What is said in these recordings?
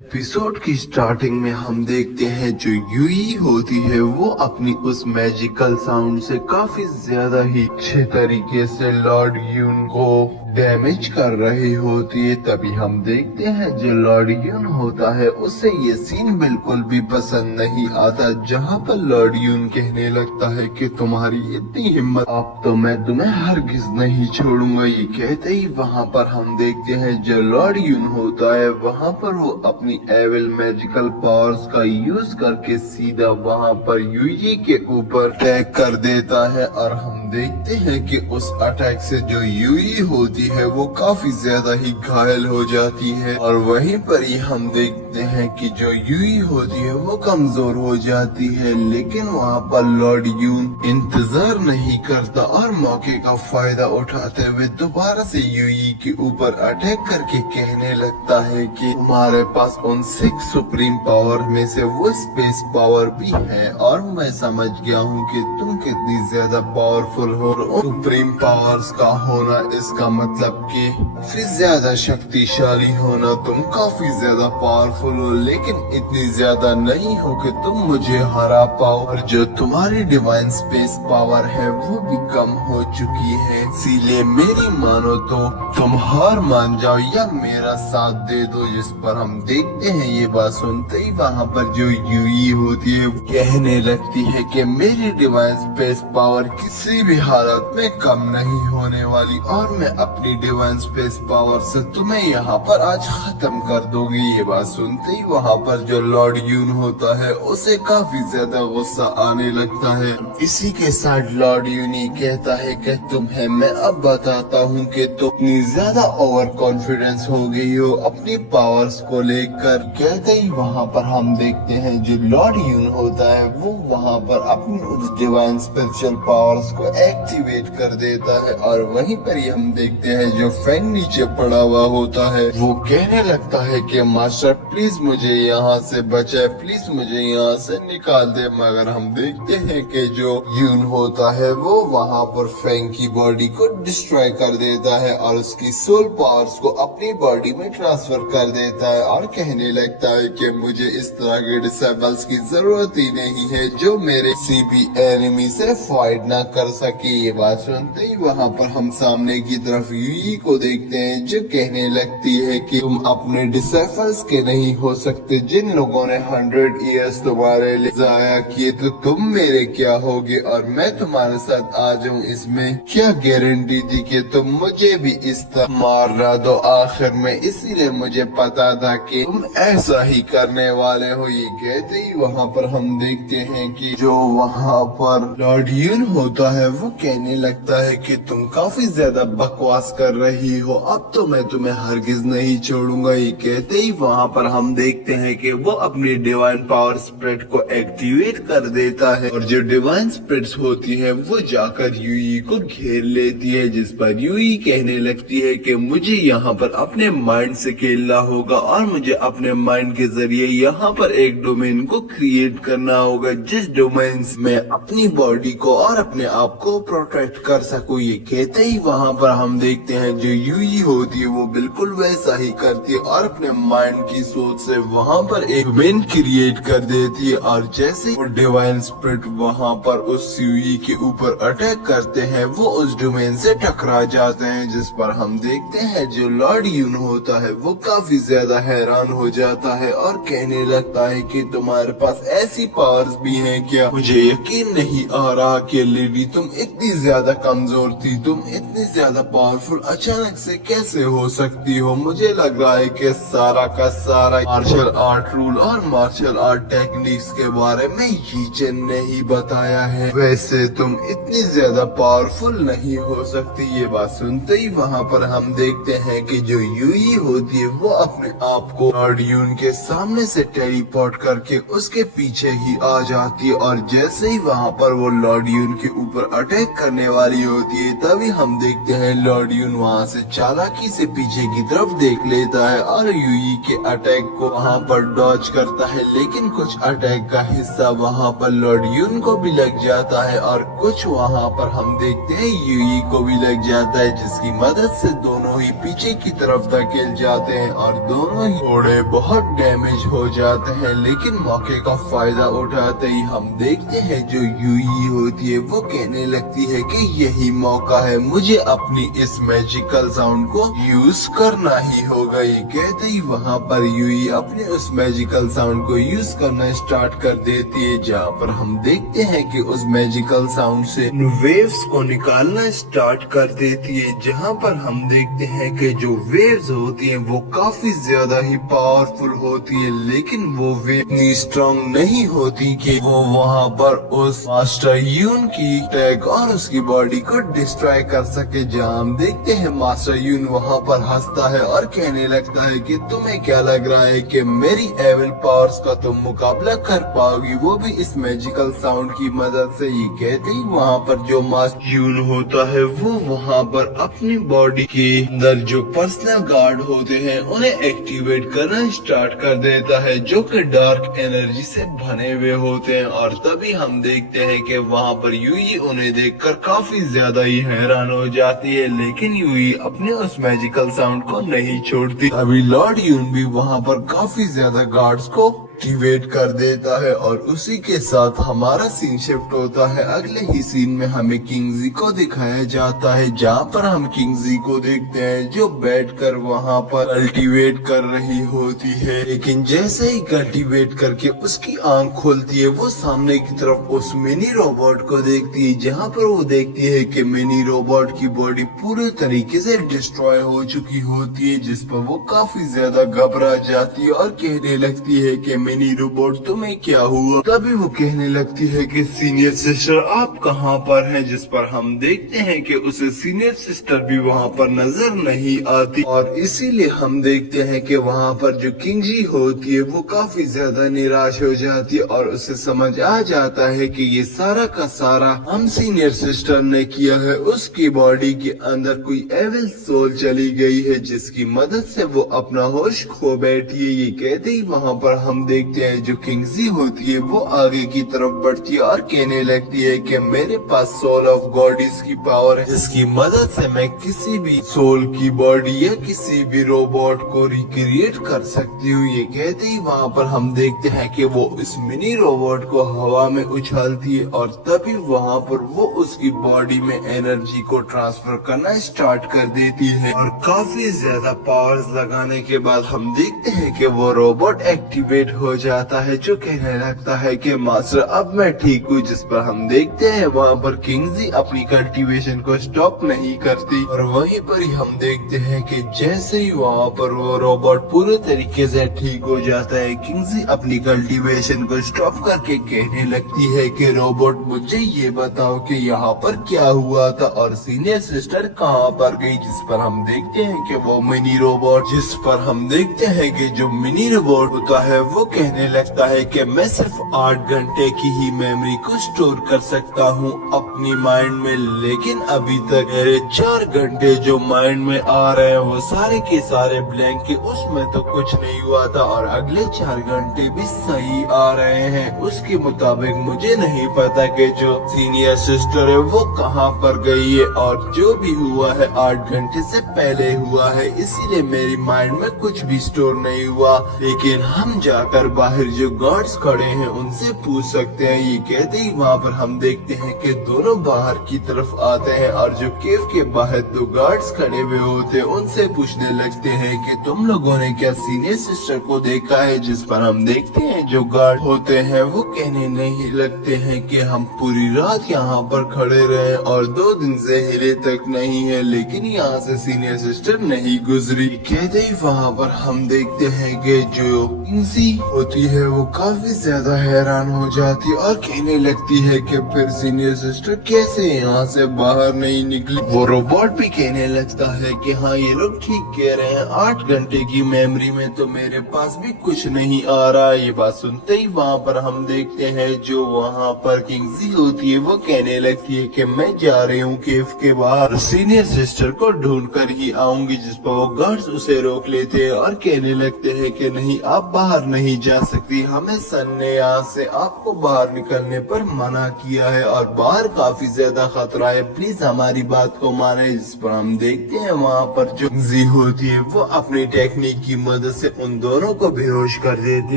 Episode की starting में हम देखते हैं जो यूई होती है वो अपनी उस मैजिकल साउंड से काफी ज्यादा ही अच्छे तरीके से लॉर्ड यून को डैमेज कर रही होती है। तभी हम देखते हैं जो लॉर्ड यून होता है उसे ये सीन बिल्कुल भी पसंद नहीं आता, जहाँ पर लॉर्ड यून कहने लगता है कि तुम्हारी इतनी हिम्मत, अब तो मैं तुम्हें हरगिज नहीं छोड़ूंगा। ये कहते ही वहाँ पर हम देखते हैं जो लॉर्ड यून होता है वहाँ पर वो अपनी एविल मैजिकल पावर्स का यूज करके सीधा वहाँ पर यूई के ऊपर अटैक कर देता है और हम देखते हैं कि उस अटैक से जो यूई होती है वो काफी ज्यादा ही घायल हो जाती है और वहीं पर ही हम देखते हैं कि जो यूई होती है वो कमजोर हो जाती है। लेकिन वहाँ पर लॉर्ड यून इंतजार नहीं करता और मौके का फायदा उठाते हुए दोबारा से यूई के ऊपर अटैक करके कहने लगता है कि तुम्हारे पास उन 6 सुप्रीम पावर में से वो स्पेस पावर भी है और मैं समझ गया हूँ कि तुम कितनी ज्यादा पावरफुल हो। सुप्रीम पावर्स का होना इसका मतलब कि काफी ज्यादा शक्तिशाली होना, तुम काफी ज्यादा पावरफुल हो लेकिन इतनी ज्यादा नहीं हो कि तुम मुझे हरा पाओ, और जो तुम्हारी डिवाइन स्पेस पावर है वो भी कम हो चुकी है। इसीलिए मेरी मानो तो तुम हार मान जाओ या मेरा साथ दे दो। जिस पर हम देखते हैं ये बात सुनते ही वहाँ पर जो यूई होती है कहने लगती है कि मेरी डिवाइन स्पेस पावर किसी भी हालत में कम नहीं होने वाली और मैं अपनी डिवाइन स्पेस पावर से तुम्हें यहाँ पर आज खत्म कर दूंगी। ये बात सुनते ही वहाँ पर जो लॉर्ड यून होता है उसे काफी ज्यादा गुस्सा आने लगता है। इसी के साथ लॉर्ड यूनी कहता है कि तुम्हें मैं अब बताता हूँ कि तुम इतनी ज्यादा ओवर कॉन्फिडेंस हो गई हो अपनी पावर्स को लेकर। कहते ही वहाँ पर हम देखते हैं जो लॉर्ड यून होता है वो वहाँ पर अपनी उस डिवाइन स्पिरिचुअल पावर्स को एक्टिवेट कर देता है और वहीं पर ही हम देखते हैं जो फैन नीचे पड़ा हुआ होता है वो कहने लगता है कि मास्टर प्लीज मुझे यहाँ से बचाए, प्लीज मुझे यहाँ से निकाल दे। मगर हम देखते हैं कि जो यून होता है वो वहाँ पर फैंग की बॉडी को डिस्ट्रॉय कर देता है और उसकी सोल पावर्स को अपनी बॉडी में ट्रांसफर कर देता है और कहने लगता है कि मुझे इस तरह के डिसेबल्स की जरूरत ही नहीं है जो मेरे किसी भी एनिमी से फाइट ना कर सके। ये बात सुनते ही वहाँ पर हम सामने की तरफ यूई को देखते हैं जो कहने लगती है कि तुम अपने डिसेबल्स के नहीं हो सकते, जिन लोगों ने 100 इयर्स तुम्हारे लिए जाया किए तो तुम मेरे क्या होगे और मैं तुम्हारे साथ आ जाऊँ, इसमें क्या गारंटी थी कि तुम मुझे भी इस तरह मारना दो आखिर में, इसीलिए मुझे पता था कि तुम ऐसा ही करने वाले हो। ये कहते ही वहाँ पर हम देखते हैं कि जो वहाँ पर लॉर्ड यून होता है वो कहने लगता है कि तुम काफी ज्यादा बकवास कर रही हो, अब तो मैं तुम्हें हरगिज नहीं छोड़ूंगा। ये कहते ही वहाँ पर हम देखते हैं कि वो अपनी डिवाइन पावर स्प्रेड को एक्टिवेट कर देता है और जो डिवाइन स्प्रेड्स होती है वो जाकर यूई को घेर लेती है, जिस पर यूई कहने लगती है कि मुझे यहाँ पर अपने माइंड से खेलना होगा और मुझे अपने माइंड के जरिए यहाँ पर एक डोमेन को क्रिएट करना होगा जिस डोमेन में अपनी बॉडी को और अपने आप को प्रोटेक्ट कर सकूं। ये कहते ही वहाँ पर हम देखते हैं जो यूई होती है वो बिल्कुल वैसा ही करती है और अपने माइंड की सोच से वहाँ पर एक डोमेन क्रिएट कर देती है और जैसे वो डिवाइन स्पिरिट वहाँ पर उस यूई के ऊपर अटैक करते हैं वो उस डोमेन से टकरा जाते हैं, जिस पर हम देखते हैं जो लॉर्ड यून होता है वो काफी ज्यादा हैरान हो जाता है और कहने लगता है कि तुम्हारे पास ऐसी पावर्स भी हैं क्या? मुझे यकीन नहीं आ रहा कि लेडी तुम इतनी ज्यादा कमजोर थी, तुम इतनी ज्यादा पावरफुल अचानक से कैसे हो सकती हो? मुझे लग रहा है कि सारा का सारा मार्शल आर्ट रूल और मार्शल आर्ट टेक्निक्स के बारे में हीचन ने ही बताया है, वैसे तुम इतनी ज्यादा पावरफुल नहीं हो सकती। ये बात सुनते ही वहाँ पर हम देखते हैं कि जो यूई होती है वो अपने आप को लॉर्ड यून के सामने से टेलीपोर्ट करके उसके पीछे ही आ जाती है और जैसे ही वहाँ पर वो लॉर्ड यून के ऊपर अटैक करने वाली होती है, तभी हम देखते हैं लॉर्ड यून वहाँ से चालाकी से पीछे की तरफ देख लेता है और यूई के अटैक को वहाँ पर डॉज करता है, लेकिन कुछ अटैक का हिस्सा वहाँ पर लॉर्ड यून को भी लग जाता है और कुछ वहाँ पर हम देखते हैं यूई को भी लग जाता है, जिसकी मदद से दोनों ही पीछे की तरफ धकेल जाते हैं और दोनों ही घोड़े बहुत डैमेज हो जाते हैं। लेकिन मौके का फायदा उठाते ही हम देखते हैं जो यूई होती है वो कहने लगती है कि यही मौका है, मुझे अपनी इस मैजिकल साउंड को यूज करना ही होगा। ये कहते ही वहाँ पर यूई अपने उस मैजिकल साउंड को यूज करना स्टार्ट कर देती है, जहाँ पर हम देखते हैं कि उस मैजिकल साउंड से वेव्स को निकालना स्टार्ट कर देती है, जहाँ पर हम देखते हैं कि जो वेव्स होती हैं वो काफी ज्यादा ही पावरफुल होती है, लेकिन वो वेव इतनी स्ट्रॉन्ग नहीं होती कि वो वहाँ पर उस मास्टर यून की अटैक और उसकी बॉडी को डिस्ट्रॉय कर सके। जहाँ हम देखते हैं मास्टर यून वहाँ पर हंसता है और कहने लगता है कि तुम्हें क्या लग रहा है कि मेरी एविल पावर्स का तुम मुकाबला कर पाओगी, वो भी इस मैजिकल साउंड की मदद से। ये कहते ही वहाँ पर जो मास्टर यून होता है वो वहाँ पर अपनी बॉडी के अंदर जो पर्सनल गार्ड होते हैं उन्हें एक्टिवेट करना स्टार्ट कर देता है, जो कि डार्क एनर्जी से बने हुए होते हैं। और तभी हम देखते हैं कि वहाँ पर यूई उन्हें देखकर काफी ज्यादा ही हैरान हो जाती है, लेकिन यूई अपने उस मैजिकल साउंड को नहीं छोड़ती। अभी लॉर्ड यून भी वहाँ पर काफी ज्यादा गार्ड्स को एक्टिवेट कर देता है और उसी के साथ हमारा सीन शिफ्ट होता है। अगले ही सीन में हमें किंगजी को दिखाया जाता है, जहाँ पर हम किंगजी को देखते हैं जो बैठकर वहाँ पर कल्टीवेट कर रही होती है, लेकिन जैसे ही कल्टीवेट करके उसकी आंख खोलती है वो सामने की तरफ उस मिनी रोबोट को देखती है, जहाँ पर वो देखती है कि मिनी रोबोट की बॉडी पूरे तरीके से डिस्ट्रॉय हो चुकी होती है, जिस पर वो काफी ज्यादा घबरा जाती है और कहने लगती है कि मिनी रोबोट तुम्हें क्या हुआ। तभी वो कहने लगती है कि सीनियर सिस्टर आप कहाँ पर हैं, जिस पर हम देखते हैं कि उसे सीनियर सिस्टर भी वहाँ पर नजर नहीं आती और इसीलिए हम देखते हैं कि वहाँ पर जो किंगजी होती है वो काफी ज्यादा निराश हो जाती है और उसे समझ आ जाता है कि ये सारा का सारा हम सीनियर सिस्टर ने किया है। उसकी बॉडी के अंदर कोई एविल सोल चली गई है, जिसकी मदद से वो अपना होश खो बैठी है। ये कहते ही वहाँ पर हम देखते हैं जो किंगजी होती है वो आगे की तरफ बढ़ती है और कहने लगती है कि मेरे पास सोल ऑफ गॉडेस की पावर है, जिसकी मदद से मैं किसी भी सोल की बॉडी या किसी भी रोबोट को रिक्रिएट कर सकती हूँ। ये कहते ही वहाँ पर हम देखते हैं कि वो इस मिनी रोबोट को हवा में उछालती है और तभी वहाँ पर वो उसकी बॉडी में एनर्जी को ट्रांसफर करना स्टार्ट कर देती है और काफी ज्यादा पावर्स लगाने के बाद हम देखते हैं कि वो रोबोट एक्टिवेट हो जाता है, जो कहने लगता है कि मास्टर अब मैं ठीक हूँ, जिस पर हम देखते हैं वहाँ पर किंगजी अपनी कल्टीवेशन को स्टॉप नहीं करती और वहीं पर ही हम देखते हैं कि जैसे ही वहाँ पर वो रोबोट पूरे तरीके से ठीक हो जाता है, किंगजी अपनी कल्टीवेशन को स्टॉप करके कहने लगती है कि रोबोट मुझे ये बताओ कि यहाँ पर क्या हुआ था और सीनियर सिस्टर कहाँ पर गई, जिस पर हम देखते हैं कि वो मिनी रोबोट, जिस पर हम देखते हैं कि जो मिनी रोबोट होता है वो कहने लगता है कि मैं सिर्फ 8 घंटे की ही मेमोरी को स्टोर कर सकता हूँ अपनी माइंड में, लेकिन अभी तक मेरे 4 घंटे जो माइंड में आ रहे हैं वो सारे के सारे ब्लैंक के, उसमें तो कुछ नहीं हुआ था और अगले 4 घंटे भी सही आ रहे हैं। उसके मुताबिक मुझे नहीं पता कि जो सीनियर सिस्टर है वो कहाँ पर गई है और जो भी हुआ है 8 घंटे से पहले हुआ है, इसीलिए मेरी माइंड में कुछ भी स्टोर नहीं हुआ। लेकिन हम जाकर बाहर जो गार्ड्स खड़े हैं उनसे पूछ सकते हैं। ये कहते ही वहाँ पर हम देखते हैं कि दोनों बाहर की तरफ आते हैं और जो केव के बाहर 2 गार्ड्स खड़े हुए होते हैं उनसे पूछने लगते हैं कि तुम लोगों ने क्या सीनियर सिस्टर को देखा है, जिस पर हम देखते हैं जो गार्ड होते हैं वो कहने नहीं लगते हैं कि हम पूरी रात यहाँ पर खड़े रहे और 2 दिन से हिले तक नहीं है, लेकिन यहाँ से सीनियर सिस्टर नहीं गुजरी। कहते ही वहाँ पर हम देखते हैं कि जो किंगजी होती है वो काफी ज्यादा हैरान हो जाती है और कहने लगती है कि फिर सीनियर सिस्टर कैसे यहाँ से बाहर नहीं निकली। वो रोबोट भी कहने लगता है कि हाँ ये लोग ठीक कह रहे हैं, 8 घंटे की मेमोरी में तो मेरे पास भी कुछ नहीं आ रहा। ये बात बात सुनते ही वहाँ पर हम देखते हैं जो वहाँ पर किंगजी होती है वो कहने लगती है कि मैं जा रही हूँ केव के बाहर सीनियर सिस्टर को ढूंढ कर ही आऊंगी, जिस पर वो गार्ड्स उसे रोक लेते हैं और कहने लगते हैं कि नहीं, आप बाहर नहीं जा सकती, हमें सन ने यहाँ से आपको बाहर निकलने पर मना किया है और बाहर काफी ज्यादा खतरा है, प्लीज हमारी बात को माने। जिस पर हम देखते हैं वहाँ पर जो जी होती है वो अपनी टेक्निक की मदद से उन दोनों को बेहोश कर देती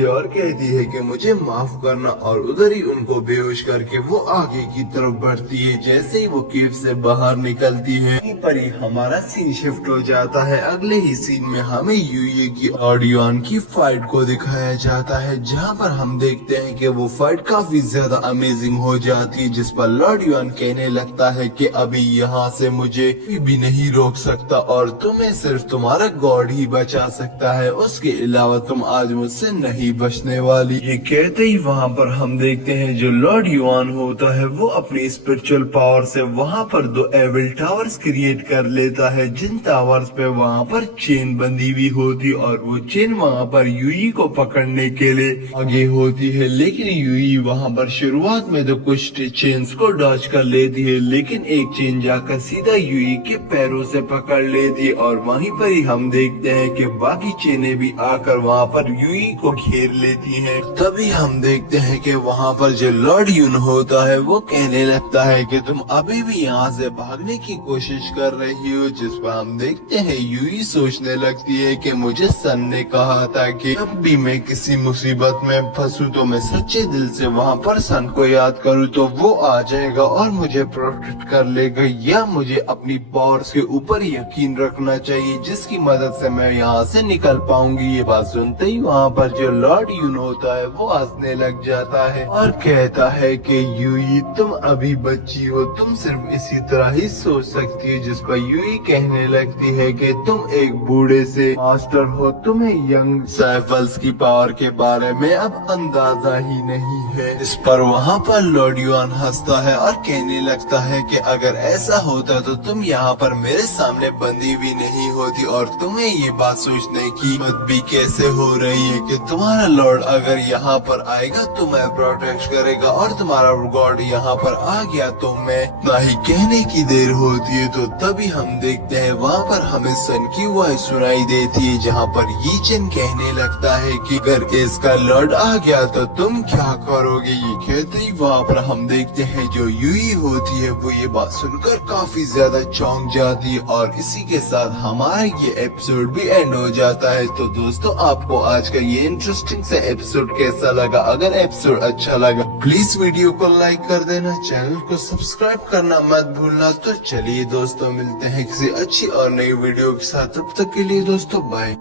है और कहती है कि मुझे माफ करना, और उधर ही उनको बेहोश करके वो आगे की तरफ बढ़ती है। जैसे ही वो केव से बाहर निकलती है वहीं पर ही हमारा सीन शिफ्ट हो जाता है। अगले ही सीन में हमें यूई की लॉर्ड युआन की फाइट को दिखाया जाता है, जहाँ पर हम देखते हैं कि वो फाइट काफी ज्यादा अमेजिंग हो जाती है, जिस पर लॉर्ड युआन कहने लगता है कि अभी यहाँ से मुझे कोई भी नहीं रोक सकता और तुम्हें सिर्फ तुम्हारा गॉड ही बचा सकता है, उसके अलावा तुम आज मुझसे नहीं बचने वाली। ये कहते ही वहाँ पर हम देखते हैं जो लॉर्ड युआन होता है वो अपनी स्पिरिचुअल पावर से वहाँ पर 2 एविल टावर्स क्रिएट कर लेता है, जिन टावर्स पे वहाँ पर चेन बंधी हुई होती और वो चेन वहाँ पर यूई को पकड़ने के लिए आगे होती है। लेकिन यूई वहाँ पर शुरुआत में तो कुछ चेन्स को डॉच कर लेती है, लेकिन एक चेन जाकर सीधा यूई के पैरों से पकड़ लेती है और वहीं पर ही हम देखते हैं कि बाकी चेनें भी आकर वहाँ पर यूई को घेर लेती हैं। तभी हम देखते हैं कि वहाँ पर जो लॉर्ड युन होता है वो कहने लगता है कि तुम अभी भी यहाँ से भागने की कोशिश कर रही हो, जिस पर हम देखते हैं यूई सोचने लगती है कि मुझे सन ने कहा था कि जब भी मैं किसी मुसीबत में फंसूं तो मैं सच्चे दिल से वहाँ पर सन को याद करूँ तो वो आ जाएगा और मुझे प्रोटेक्ट कर लेगा, या मुझे अपनी पावर्स के ऊपर यकीन रखना चाहिए जिसकी मदद से मैं यहाँ से निकल पाऊंगी। ये बात सुनते ही वहाँ पर जो लॉर्ड युन होता है वो हंसने लग जाता है और कहता है कि यूई तुम अभी बच्ची हो, तुम सिर्फ इसी तरह ही सोच सकती है। जिस पर यूई कहने लगती है कि तुम एक बूढ़े से मास्टर हो, तुम्हें यंग साइफल्स की पावर के बारे में अब अंदाजा ही नहीं है। इस पर वहाँ पर लॉर्ड युआन हंसता है और कहने लगता है कि अगर ऐसा होता तो तुम यहाँ पर मेरे सामने बंदी हुई नहीं होती और तुम्हें ये बात सोचने की हिम्मत भी कैसे हो रही है कि तुम्हारा लॉर्ड अगर यहाँ पर आएगा तो मैं प्रोटेक्ट करेगा और तुम्हारा गॉड यहाँ पर आ गया तो मैं ना ही कहने की देर होती है। तो तभी हम देखते हैं वहाँ पर हमें सन की वॉइस सुनाई देती है, जहाँ पर ये चिन कहने लगता है कि अगर इसका लॉर्ड आ गया तो तुम क्या करोगे। ये कहते ही वहाँ पर हम देखते हैं जो यूई होती है वो ये बात सुनकर काफी ज्यादा चौंक जाती है और इसी के साथ हमारा ये एपिसोड भी एंड हो जाता है। तो दोस्तों आपको आज का ये इंटरेस्टिंग सा एपिसोड कैसा लगा? अगर एपिसोड अच्छा लगा प्लीज वीडियो को लाइक कर देना, चैनल को सब्सक्राइब करना मत भूलना। तो चलिए दोस्तों मिलते हैं किसी अच्छी और नई वीडियो के साथ, तब तक के लिए दोस्तों बाय।